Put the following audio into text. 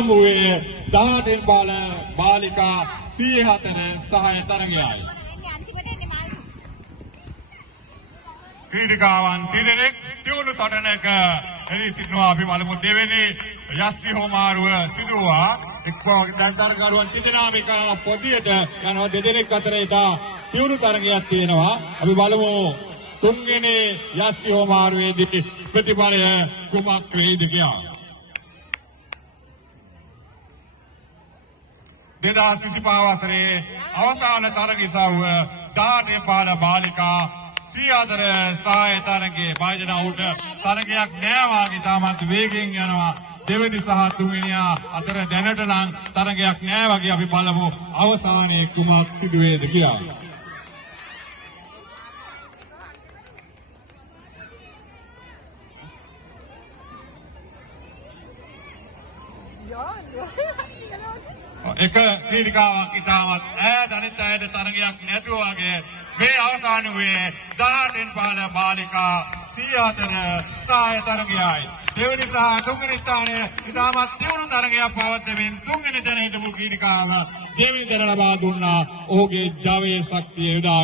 ආරම්භ වූයේ 18 බාල බාලිකා 34 සහාය තරගයයි. ක්‍රීඩිකාවන් තිදෙනෙක් තියුණු සටනක එළි සිටිනවා. අපි බලමු දෙවෙනි යස්ත්‍රි හෝමාරුව සිදුවා එක්කෝ දැන් තරගරුවන් තිදෙනාමිකා පොඩියට යනවා. දෙදෙනෙක් අතර ඉතා තියුණු තරගයක් තියෙනවා. අපි බලමු තුන්වෙනි යස්ත්‍රි හෝමාරුවේදී ප්‍රතිඵලය කුමක් වේද කියලා. 2025 වසරේ අවසාන තරග ඉසව්ව 18 බාල බාලිකා 34 සහාය තරගයේ භාජන උට තරගයක් නෑ වාගේ තාමත් වේගෙන් යනවා. දෙවෙනි සහ තුන්වෙනියා අතර දැනට නම් තරගයක් නෑ වගේ. අපි බලමු අවසානයේ කුමක් සිදු වේද කියලා. එක ක්‍රීඩිකාවක් ඉතාමත් ඈත අනිත් අයට තරගයක් නැතුව වගේ මේ අවසාන වූයේ 18 බාල බාලිකා 34 සහාය තරගයයි. දෙවෙනි සහ තුන්වෙනි ස්ථානයේ ඉතාමත් තියුණු තරගයක් පවත්වමින් තුන්වෙනි තැන හිටපු ක්‍රීඩිකාව දෙවෙනි තැන ලබා දුන්නා. ඔහුගේ ජවයේ ශක්තිය යොදා